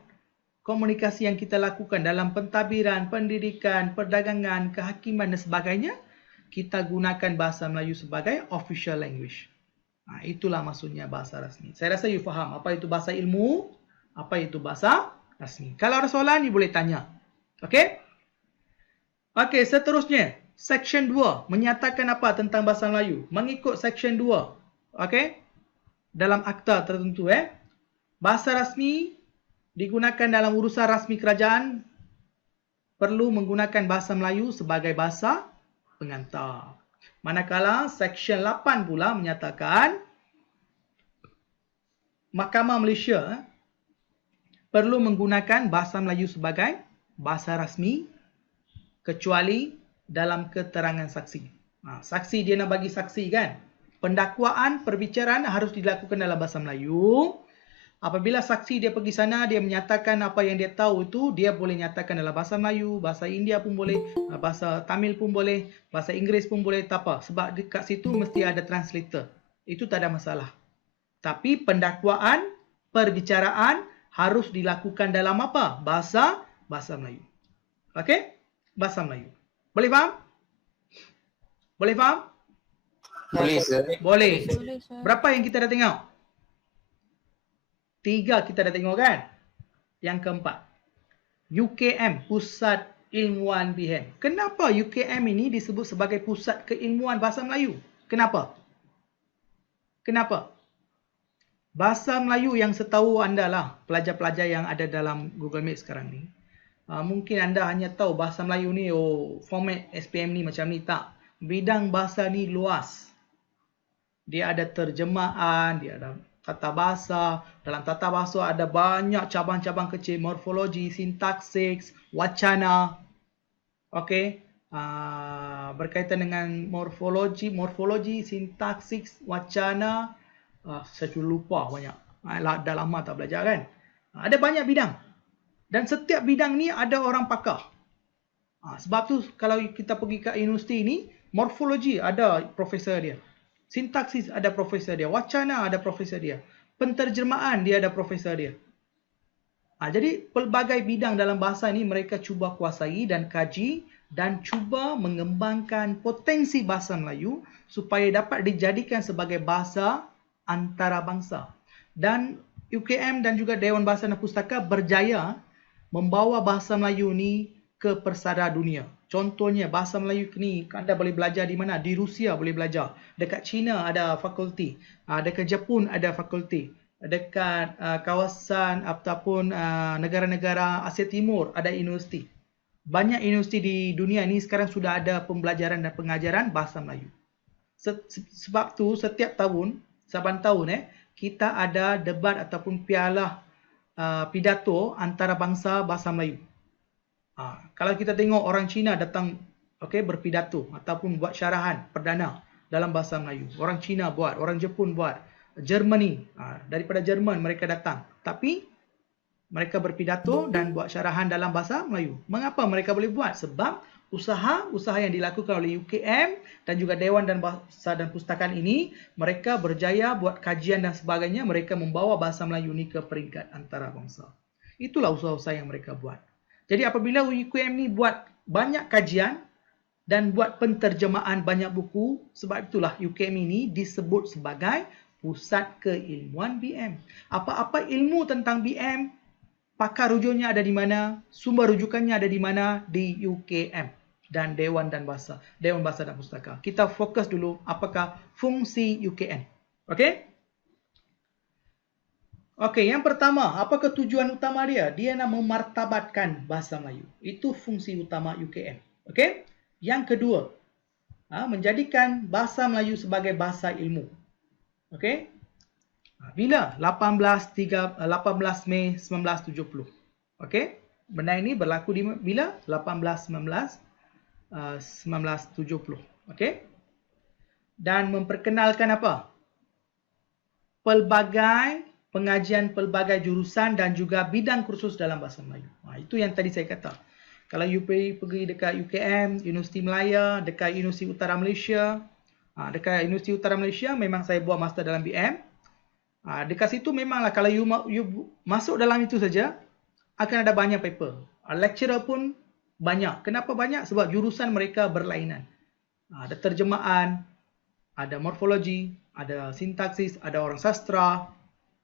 komunikasi yang kita lakukan dalam pentadbiran, pendidikan, perdagangan, kehakiman dan sebagainya, kita gunakan bahasa Melayu sebagai official language. Itulah maksudnya bahasa rasmi. Saya rasa you faham apa itu bahasa ilmu, apa itu bahasa rasmi. Kalau ada soalan, you boleh tanya. Okey? Okey, seterusnya. Section 2 menyatakan apa tentang bahasa Melayu? Mengikut Section 2. Okey? Dalam akta tertentu bahasa rasmi digunakan dalam urusan rasmi kerajaan perlu menggunakan bahasa Melayu sebagai bahasa pengantar. Manakala Section 8 pula menyatakan Mahkamah Malaysia perlu menggunakan bahasa Melayu sebagai bahasa rasmi kecuali dalam keterangan saksi. Saksi dia nak bagi saksi kan? pendakwaan, perbicaraan harus dilakukan dalam bahasa Melayu. Apabila saksi dia pergi sana, dia menyatakan apa yang dia tahu itu, dia boleh nyatakan dalam bahasa Melayu, bahasa India pun boleh, bahasa Tamil pun boleh, bahasa Inggeris pun boleh, tak apa. Sebab dekat situ mesti ada translator. Itu tak ada masalah. Tapi pendakwaan, perbicaraan harus dilakukan dalam apa? Bahasa Melayu. Okey? Bahasa Melayu. Boleh faham? Boleh faham? Boleh, sir. Boleh. Boleh, sir. Berapa yang kita dah tengok? 3 kita dah tengok kan? Yang keempat. UKM, Pusat Ilmuwan BM. Kenapa UKM ini disebut sebagai Pusat Keilmuan Bahasa Melayu? Kenapa? Kenapa? Bahasa Melayu yang setahu anda lah, pelajar-pelajar yang ada dalam Google Meet sekarang ni. Mungkin anda hanya tahu bahasa Melayu ni, format SPM ni macam ni. Tak. Bidang bahasa ni luas. Dia ada terjemahan, dia ada tata bahasa. Dalam tata bahasa ada banyak cabang-cabang kecil. Morfologi, sintaksis, wacana. Okey. Berkaitan dengan morfologi, sintaksis, wacana. Saya lupa banyak. Dah lama tak belajar kan. Ada banyak bidang. Dan setiap bidang ni ada orang pakar. Sebab tu kalau kita pergi ke universiti ni, morfologi ada profesor dia. Sintaksis ada profesor dia. Wacana ada profesor dia. Penterjemahan dia ada profesor dia. Jadi pelbagai bidang dalam bahasa ni mereka cuba kuasai dan kaji dan cuba mengembangkan potensi bahasa Melayu supaya dapat dijadikan sebagai bahasa antarabangsa. Dan UKM dan juga Dewan Bahasa dan Pustaka berjaya membawa bahasa Melayu ni ke persada dunia. Contohnya bahasa Melayu ni anda boleh belajar di mana? Di Rusia boleh belajar. Dekat China ada fakulti. Dekat Jepun ada fakulti. Dekat kawasan ataupun negara-negara Asia Timur ada universiti. Banyak universiti di dunia ni sekarang sudah ada pembelajaran dan pengajaran bahasa Melayu. Sebab tu setiap tahun, saban tahun kita ada debat ataupun pialah pidato antarabangsa bahasa Melayu. Kalau kita tengok orang Cina datang berpidato ataupun buat syarahan perdana dalam bahasa Melayu. Orang Cina buat, orang Jepun buat, Germany, daripada Jerman mereka datang. Tapi mereka berpidato dan buat syarahan dalam bahasa Melayu. Mengapa mereka boleh buat? Sebab usaha yang dilakukan oleh UKM dan juga Dewan dan Bahasa dan Pustakaan ini, mereka berjaya buat kajian dan sebagainya, mereka membawa bahasa Melayu ini ke peringkat antarabangsa. Itulah usaha-usaha yang mereka buat. Jadi apabila UKM ni buat banyak kajian dan buat penterjemahan banyak buku, sebab itulah UKM ini disebut sebagai Pusat Keilmuan BM. Apa-apa ilmu tentang BM, pakar rujuknya ada di mana, sumber rujukannya ada di mana, di UKM dan Dewan Bahasa dan Pustaka. Kita fokus dulu apakah fungsi UKM. Okey? Okey, yang pertama, apakah tujuan utama dia? Dia nak memartabatkan bahasa Melayu. Itu fungsi utama UKM. Okey? Yang kedua, menjadikan bahasa Melayu sebagai bahasa ilmu. Okey? Bila? 18 Mei 1970. Okey? Benda ini berlaku di bila? 1970. Okey? Dan memperkenalkan apa? Pengajian pelbagai jurusan dan juga bidang kursus dalam bahasa Melayu. Itu yang tadi saya kata. Kalau you pergi dekat UKM, Universiti Melaya, dekat Universiti Utara Malaysia, dekat Universiti Utara Malaysia memang saya buat master dalam BM. Dekat situ memanglah kalau you masuk dalam itu saja akan ada banyak paper. Lecturer pun banyak. Kenapa banyak? Sebab jurusan mereka berlainan. Ada terjemahan, ada morfologi, ada sintaksis, ada orang sastra,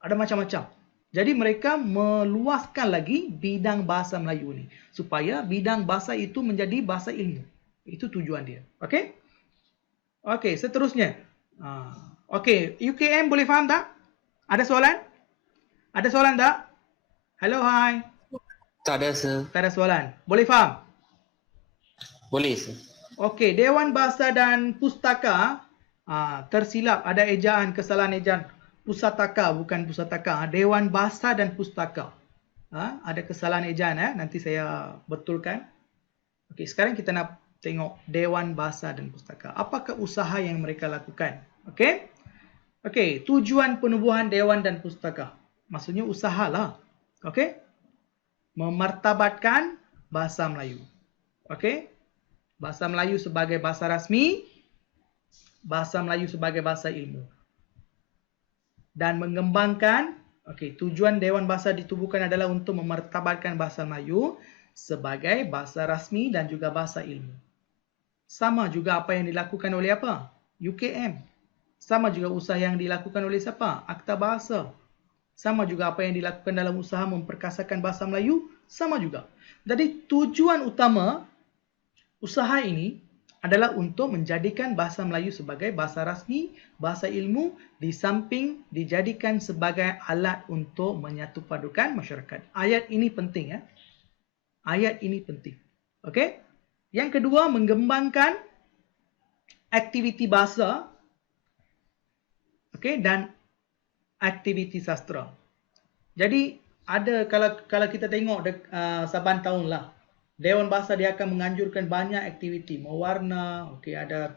ada macam-macam. Jadi mereka meluaskan lagi bidang bahasa Melayu ni supaya bidang bahasa itu menjadi bahasa ilmu. Itu tujuan dia. Okey? Okey, seterusnya. Okey, UKM boleh faham tak? Ada soalan? Ada soalan tak? Hello, hi. Tak ada, sir. Tak ada soalan. Boleh faham? Boleh, sir. Okey, Dewan Bahasa dan Pustaka tersilap, ada ejaan, kesalahan ejaan. Pusataka bukan Pusataka. Dewan Bahasa dan Pustaka. Ada kesalahan ejaan, nanti saya betulkan. Okey, sekarang kita nak tengok Dewan Bahasa dan Pustaka. Apakah usaha yang mereka lakukan? Okey? Okey, tujuan penubuhan Dewan dan Pustaka. Maksudnya usahalah. Okey? Memartabatkan bahasa Melayu. Okey? Bahasa Melayu sebagai bahasa rasmi, bahasa Melayu sebagai bahasa ilmu. Dan mengembangkan, okey, tujuan Dewan Bahasa ditubuhkan adalah untuk memartabatkan bahasa Melayu sebagai bahasa rasmi dan juga bahasa ilmu. Sama juga apa yang dilakukan oleh apa? UKM. Sama juga usaha yang dilakukan oleh siapa? Akta Bahasa. Sama juga apa yang dilakukan dalam usaha memperkasakan bahasa Melayu. Sama juga. Jadi tujuan utama usaha ini adalah untuk menjadikan bahasa Melayu sebagai bahasa rasmi, bahasa ilmu, di samping dijadikan sebagai alat untuk menyatupadukan masyarakat. Ayat ini penting, ya. Ayat ini penting. Okey? Yang kedua, mengembangkan aktiviti bahasa, okey, dan aktiviti sastra. Jadi ada, kalau kita tengok saban tahun lah, Dewan Bahasa dia akan menganjurkan banyak aktiviti, mewarna, okey, ada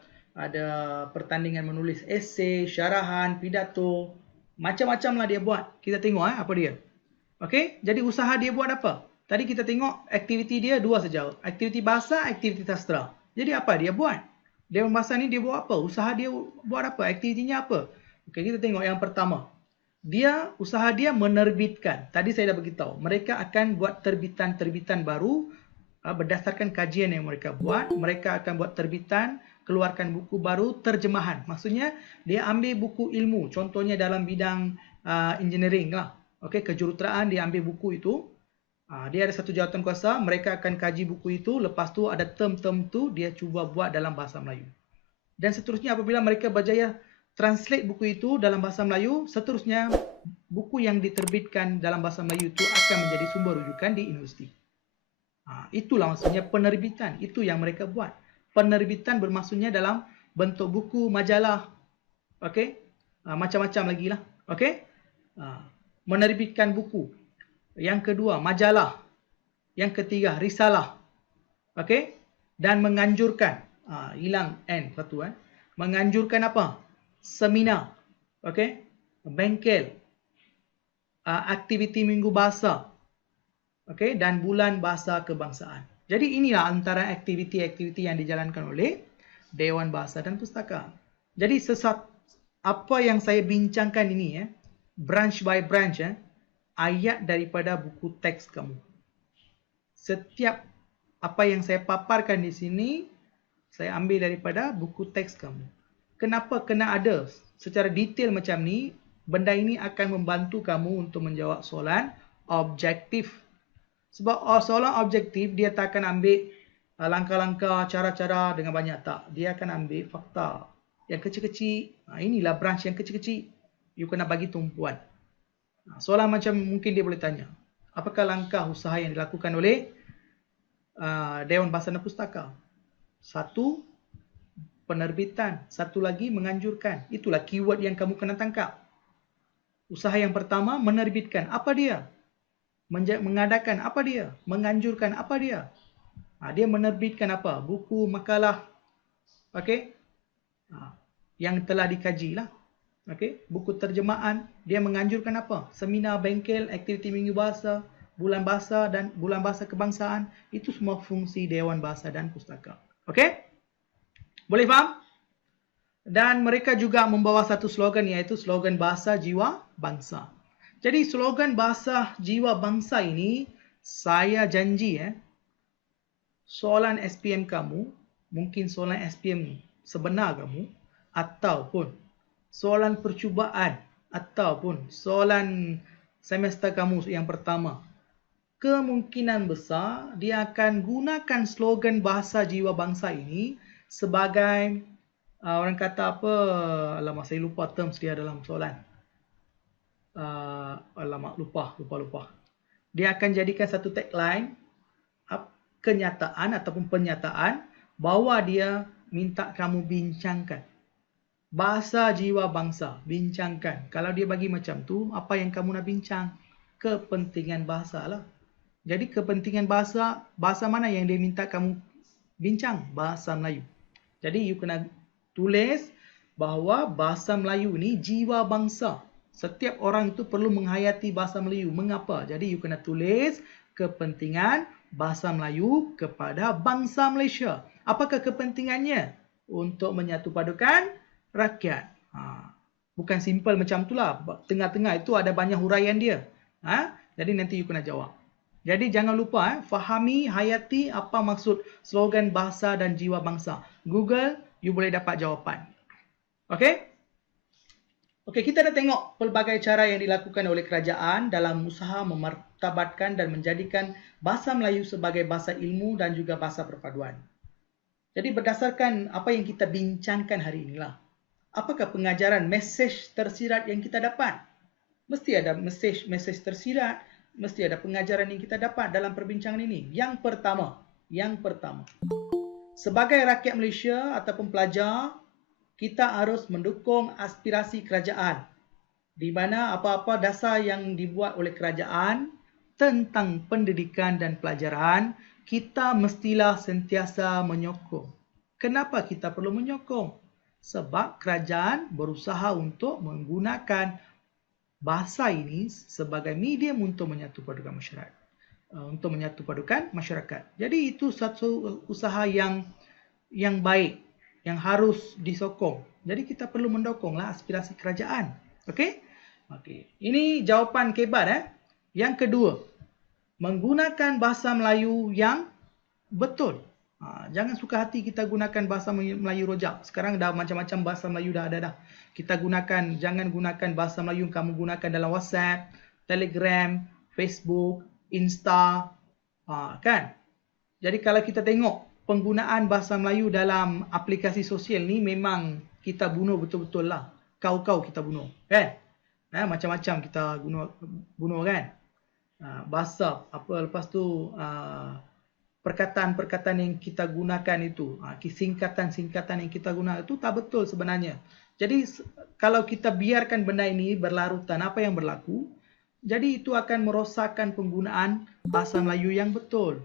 pertandingan menulis esei, syarahan, pidato, macam-macam lah dia buat. Kita tengok apa dia. Okey, jadi usaha dia buat apa? Tadi kita tengok aktiviti dia dua saja, aktiviti bahasa, aktiviti sastra. Jadi apa dia buat? Dewan Bahasa ni dia buat apa? Usaha dia buat apa? Aktivitinya apa? Okey, kita tengok yang pertama. Usaha dia menerbitkan. Tadi saya dah beritahu, mereka akan buat terbitan-terbitan baru berdasarkan kajian yang mereka buat. Mereka akan buat terbitan, keluarkan buku baru, terjemahan. Maksudnya dia ambil buku ilmu, contohnya dalam bidang engineering lah. Okey, kejuruteraan, dia ambil buku itu. Dia ada satu jawatankuasa, mereka akan kaji buku itu, lepas tu ada term-term tu dia cuba buat dalam bahasa Melayu. Dan seterusnya apabila mereka berjaya translate buku itu dalam bahasa Melayu, seterusnya buku yang diterbitkan dalam bahasa Melayu itu akan menjadi sumber rujukan di universiti. Itulah maksudnya penerbitan. Itu yang mereka buat. Penerbitan bermaksudnya dalam bentuk buku, majalah. Okey? Macam-macam lagi lah. Okey? Menerbitkan buku. Yang kedua, majalah. Yang ketiga, risalah. Okey? Dan menganjurkan. Hilang N satu. Menganjurkan apa? Seminar. Okey? Bengkel. Aktiviti minggu bahasa. Okey, dan bulan bahasa kebangsaan. Jadi inilah antara aktiviti-aktiviti yang dijalankan oleh Dewan Bahasa dan Pustaka. Jadi apa yang saya bincangkan ini, branch by branch, ayat daripada buku teks kamu. Setiap apa yang saya paparkan di sini, saya ambil daripada buku teks kamu. Kenapa kena ada secara detail macam ni? Benda ini akan membantu kamu untuk menjawab soalan objektif. Sebab soalan objektif, dia tak akan ambil langkah-langkah, cara-cara dengan banyak, tak. Dia akan ambil fakta yang kecil-kecil. Inilah branch yang kecil-kecil. You kena bagi tumpuan. Soalan macam mungkin dia boleh tanya, apakah langkah usaha yang dilakukan oleh Dewan Bahasa dan Pustaka? Satu, penerbitan. Satu lagi, menganjurkan. Itulah keyword yang kamu kena tangkap. Usaha yang pertama, menerbitkan. Apa dia? Mengadakan apa dia? Menganjurkan apa dia? Dia menerbitkan apa? Buku, makalah. Okey? Yang telah dikaji lah. Okey? Buku terjemahan. Dia menganjurkan apa? Seminar, bengkel, aktiviti minggu bahasa, bulan bahasa dan bulan bahasa kebangsaan. Itu semua fungsi Dewan Bahasa dan Pustaka. Okey? Boleh faham? Dan mereka juga membawa satu slogan, iaitu slogan Bahasa Jiwa Bangsa. Jadi slogan Bahasa Jiwa Bangsa ini, saya janji soalan SPM kamu, mungkin soalan SPM sebenar kamu, ataupun soalan percubaan, ataupun soalan semester kamu yang pertama, kemungkinan besar dia akan gunakan slogan Bahasa Jiwa Bangsa ini sebagai, orang kata apa, alamak saya lupa terms dia dalam soalan. Alamak, lupa. Dia akan jadikan satu tagline, kenyataan ataupun pernyataan bahawa dia minta kamu bincangkan. Bahasa Jiwa Bangsa, bincangkan. Kalau dia bagi macam tu, apa yang kamu nak bincang? Kepentingan bahasa lah. Jadi kepentingan bahasa mana yang dia minta kamu bincang? Bahasa Melayu. Jadi you kena tulis bahawa bahasa Melayu ni jiwa bangsa. Setiap orang itu perlu menghayati bahasa Melayu. Mengapa? Jadi you kena tulis kepentingan bahasa Melayu kepada bangsa Malaysia. Apakah kepentingannya? Untuk menyatupadukan rakyat. Bukan simple macam itulah. Tengah-tengah itu ada banyak huraian dia. Jadi nanti you kena jawab. Jadi jangan lupa fahami, hayati apa maksud slogan bahasa dan jiwa bangsa. Google, you boleh dapat jawapan. Okey? Okey, kita dah tengok pelbagai cara yang dilakukan oleh kerajaan dalam usaha memartabatkan dan menjadikan bahasa Melayu sebagai bahasa ilmu dan juga bahasa perpaduan. Jadi berdasarkan apa yang kita bincangkan hari inilah, apakah pengajaran mesej tersirat yang kita dapat? Mesti ada mesej tersirat, mesti ada pengajaran yang kita dapat dalam perbincangan ini. Yang pertama, sebagai rakyat Malaysia ataupun pelajar, kita harus mendukung aspirasi kerajaan, di mana apa-apa dasar yang dibuat oleh kerajaan tentang pendidikan dan pelajaran, kita mestilah sentiasa menyokong. Kenapa kita perlu menyokong? Sebab kerajaan berusaha untuk menggunakan bahasa ini sebagai medium untuk menyatupadukan masyarakat. Jadi itu satu usaha yang baik, yang harus disokong. Jadi kita perlu mendukunglah aspirasi kerajaan. Okey? Ini jawapan Kebat. Yang kedua, menggunakan bahasa Melayu yang betul. Jangan suka hati kita gunakan bahasa Melayu rojak. Sekarang dah macam-macam bahasa Melayu dah ada dah. Jangan gunakan bahasa Melayu yang kamu gunakan dalam WhatsApp, Telegram, Facebook, Insta, kan? Jadi kalau kita tengok penggunaan bahasa Melayu dalam aplikasi sosial ni memang kita bunuh betul-betul lah. Kau kita bunuh, kan? Macam-macam kita bunuh kan? Bahasa apa lepas tu perkataan-perkataan yang kita gunakan itu, singkatan-singkatan yang kita guna itu tak betul sebenarnya. Jadi kalau kita biarkan benda ini berlarutan, apa yang berlaku? Jadi itu akan merosakkan penggunaan bahasa Melayu yang betul.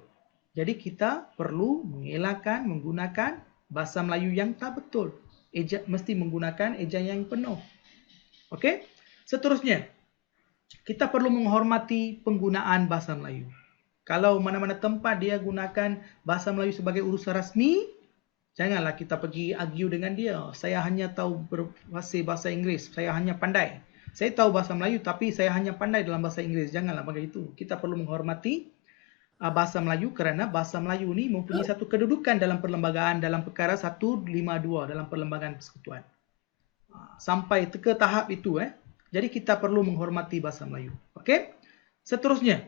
Jadi kita perlu mengelakkan menggunakan bahasa Melayu yang tak betul. Mesti menggunakan ejaan yang penuh. Okey? Seterusnya, kita perlu menghormati penggunaan bahasa Melayu. Kalau mana-mana tempat dia gunakan bahasa Melayu sebagai urusan rasmi, janganlah kita pergi argue dengan dia. Saya hanya tahu bahasa Inggeris, saya hanya pandai. Saya tahu bahasa Melayu tapi saya hanya pandai dalam bahasa Inggeris. Janganlah begitu. Kita perlu menghormati bahasa Melayu kerana bahasa Melayu ni mempunyai satu kedudukan dalam perlembagaan dalam perkara 152 dalam perlembagaan persekutuan. Sampai ke tahap itu Jadi kita perlu menghormati bahasa Melayu. Okey? Seterusnya,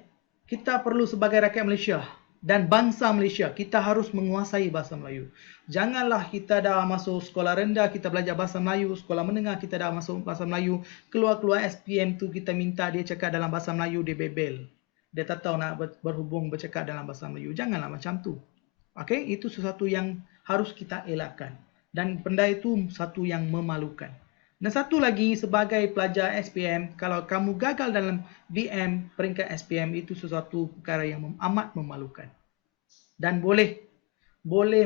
kita perlu sebagai rakyat Malaysia dan bangsa Malaysia, kita harus menguasai bahasa Melayu. Janganlah kita dah masuk sekolah rendah kita belajar bahasa Melayu, sekolah menengah kita dah masuk bahasa Melayu, keluar SPM tu kita minta dia cakap dalam bahasa Melayu, dia bebel. Dia tak tahu nak bercakap dalam bahasa Melayu. Janganlah macam tu. Okey, itu sesuatu yang harus kita elakkan. Dan benda itu satu yang memalukan. Dan satu lagi, sebagai pelajar SPM, kalau kamu gagal dalam VM peringkat SPM, itu sesuatu perkara yang amat memalukan. Dan boleh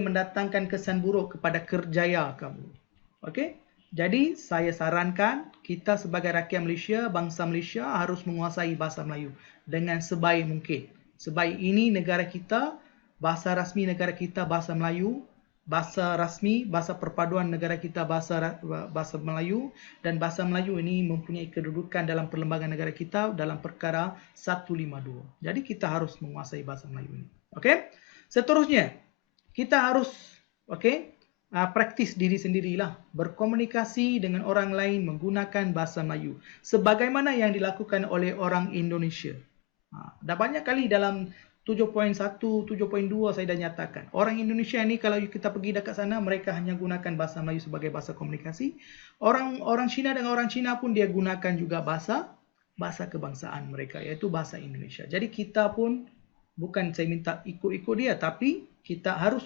mendatangkan kesan buruk kepada kerjaya kamu. Okey? Jadi, saya sarankan kita sebagai rakyat Malaysia, bangsa Malaysia harus menguasai bahasa Melayu dengan sebaik mungkin. Sebaik ini negara kita, bahasa rasmi negara kita bahasa Melayu, bahasa rasmi, bahasa perpaduan negara kita bahasa Melayu, dan bahasa Melayu ini mempunyai kedudukan dalam perlembagaan negara kita dalam perkara 152. Jadi kita harus menguasai bahasa Melayu ini. Okey? Seterusnya, kita harus praktis diri sendirilah, berkomunikasi dengan orang lain menggunakan bahasa Melayu sebagaimana yang dilakukan oleh orang Indonesia. Dah banyak kali dalam 7.1, 7.2 saya dah nyatakan. Orang Indonesia ni kalau kita pergi dekat sana, mereka hanya gunakan bahasa Melayu sebagai bahasa komunikasi. Orang Cina dengan orang Cina pun dia gunakan juga bahasa kebangsaan mereka, iaitu bahasa Indonesia. Jadi kita pun, bukan saya minta ikut-ikut dia, tapi kita harus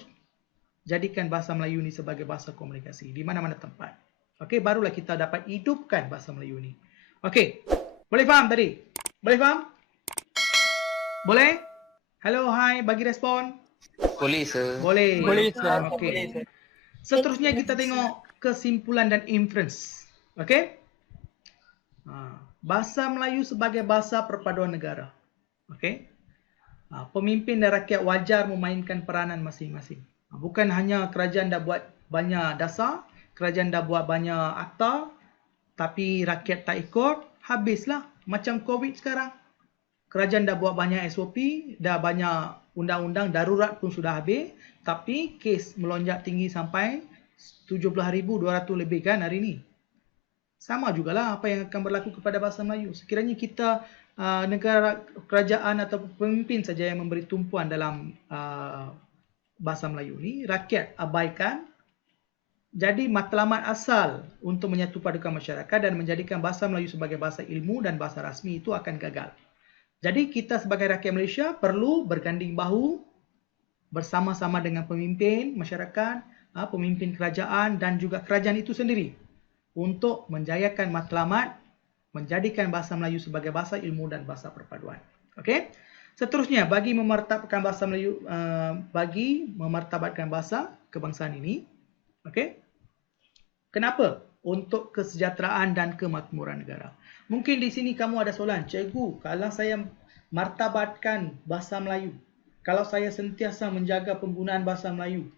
jadikan bahasa Melayu ni sebagai bahasa komunikasi di mana-mana tempat. Okey, barulah kita dapat hidupkan bahasa Melayu ni. Okey, boleh faham tadi? Boleh faham? Boleh? Hello, hi, bagi respon. Boleh, sir. Boleh. Boleh, sir. Okey. Seterusnya kita tengok kesimpulan dan inference. Okey? Bahasa Melayu sebagai bahasa perpaduan negara. Okey? Pemimpin dan rakyat wajar memainkan peranan masing-masing. Bukan hanya kerajaan dah buat banyak dasar, kerajaan dah buat banyak akta, tapi rakyat tak ikut, habislah. Macam COVID sekarang. Kerajaan dah buat banyak SOP, dah banyak undang-undang darurat pun sudah habis, tapi kes melonjak tinggi sampai 17,200 lebih kan hari ini. Sama jugalah apa yang akan berlaku kepada bahasa Melayu. Sekiranya kita negara kerajaan atau pemimpin saja yang memberi tumpuan dalam bahasa Melayu ni, rakyat abaikan, jadi matlamat asal untuk menyatupadukan masyarakat dan menjadikan bahasa Melayu sebagai bahasa ilmu dan bahasa rasmi itu akan gagal. Jadi kita sebagai rakyat Malaysia perlu berganding bahu bersama-sama dengan pemimpin masyarakat, pemimpin kerajaan dan juga kerajaan itu sendiri untuk menjayakan matlamat, menjadikan bahasa Melayu sebagai bahasa ilmu dan bahasa perpaduan. Okey? Seterusnya, bagi memartabatkan bahasa Melayu, bahasa kebangsaan ini, okey? Kenapa? Untuk kesejahteraan dan kemakmuran negara. Mungkin di sini kamu ada soalan, cikgu, kalau saya martabatkan bahasa Melayu, kalau saya sentiasa menjaga penggunaan bahasa Melayu,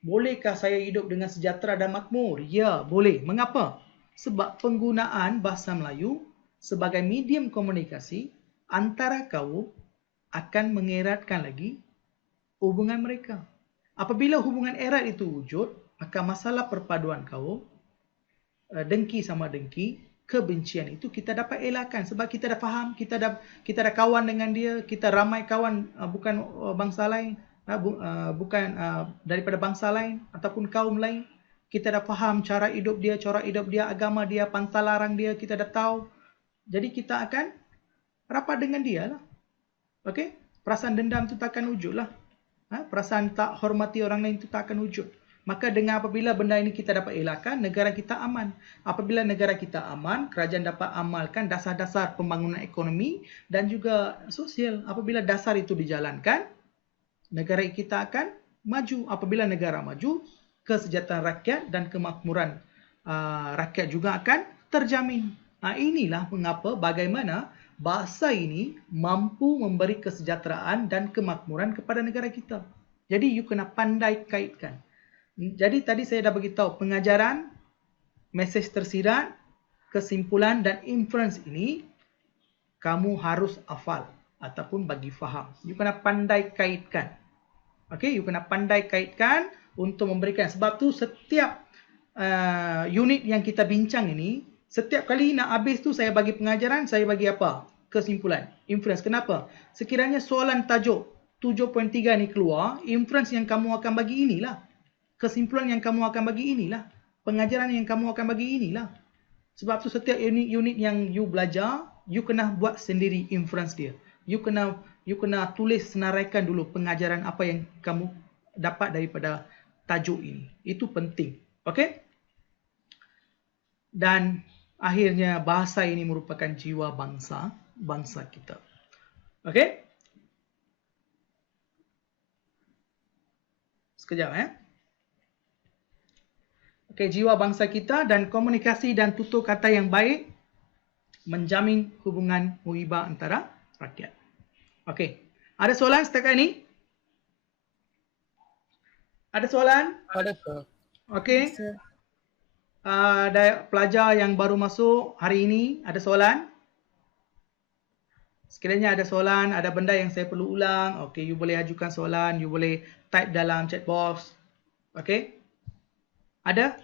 bolehkah saya hidup dengan sejahtera dan makmur? Ya, boleh. Mengapa? Sebab penggunaan bahasa Melayu sebagai medium komunikasi antara kaum akan mengeratkan lagi hubungan mereka. Apabila hubungan erat itu wujud, maka masalah perpaduan kaum, dengki sama dengki, kebencian itu kita dapat elakkan sebab kita dah faham, kita dah kawan dengan dia, kita ramai kawan bukan bangsa lain, bukan daripada bangsa lain ataupun kaum lain. Kita dah faham cara hidup dia, agama dia, pantang larang dia, kita dah tahu. Jadi kita akan rapat dengan dia lah. Okey? Perasaan dendam itu tak akan wujud lah. Perasaan tak hormati orang lain itu tak akan wujud. Maka dengan apabila benda ini kita dapat elakkan, negara kita aman. Apabila negara kita aman, kerajaan dapat amalkan dasar-dasar pembangunan ekonomi dan juga sosial. Apabila dasar itu dijalankan, negara kita akan maju. Apabila negara maju, kesejahteraan rakyat dan kemakmuran rakyat juga akan terjamin. Inilah mengapa bagaimana bahasa ini mampu memberi kesejahteraan dan kemakmuran kepada negara kita. Jadi you kena pandai kaitkan. Jadi tadi saya dah beritahu pengajaran, mesej tersirat, kesimpulan dan inference ini kamu harus hafal ataupun bagi faham. You kena pandai kaitkan. Okay, you kena pandai kaitkan untuk memberikan. Sebab tu setiap unit yang kita bincang ini, setiap kali nak habis tu saya bagi pengajaran, saya bagi apa? Kesimpulan, inference. Kenapa? Sekiranya soalan tajuk 7.3 ni keluar, inference yang kamu akan bagi inilah. Kesimpulan yang kamu akan bagi inilah. Pengajaran yang kamu akan bagi inilah. Sebab tu setiap unit yang you belajar, you kena buat sendiri inference dia. You kena tulis senaraikan dulu pengajaran apa yang kamu dapat daripada tajuk ini. Itu penting. Okey? Dan akhirnya bahasa ini merupakan jiwa bangsa kita. Okey? Sekejap Okey, jiwa bangsa kita dan komunikasi dan tutur kata yang baik menjamin hubungan muhibah antara rakyat. Okey. Ada soalan setakat ini? Ada soalan? Ada tu. Okey. Ada pelajar yang baru masuk hari ini, ada soalan? Sekiranya ada soalan, ada benda yang saya perlu ulang, okey, you boleh ajukan soalan, you boleh type dalam chat box. Okey? Ada?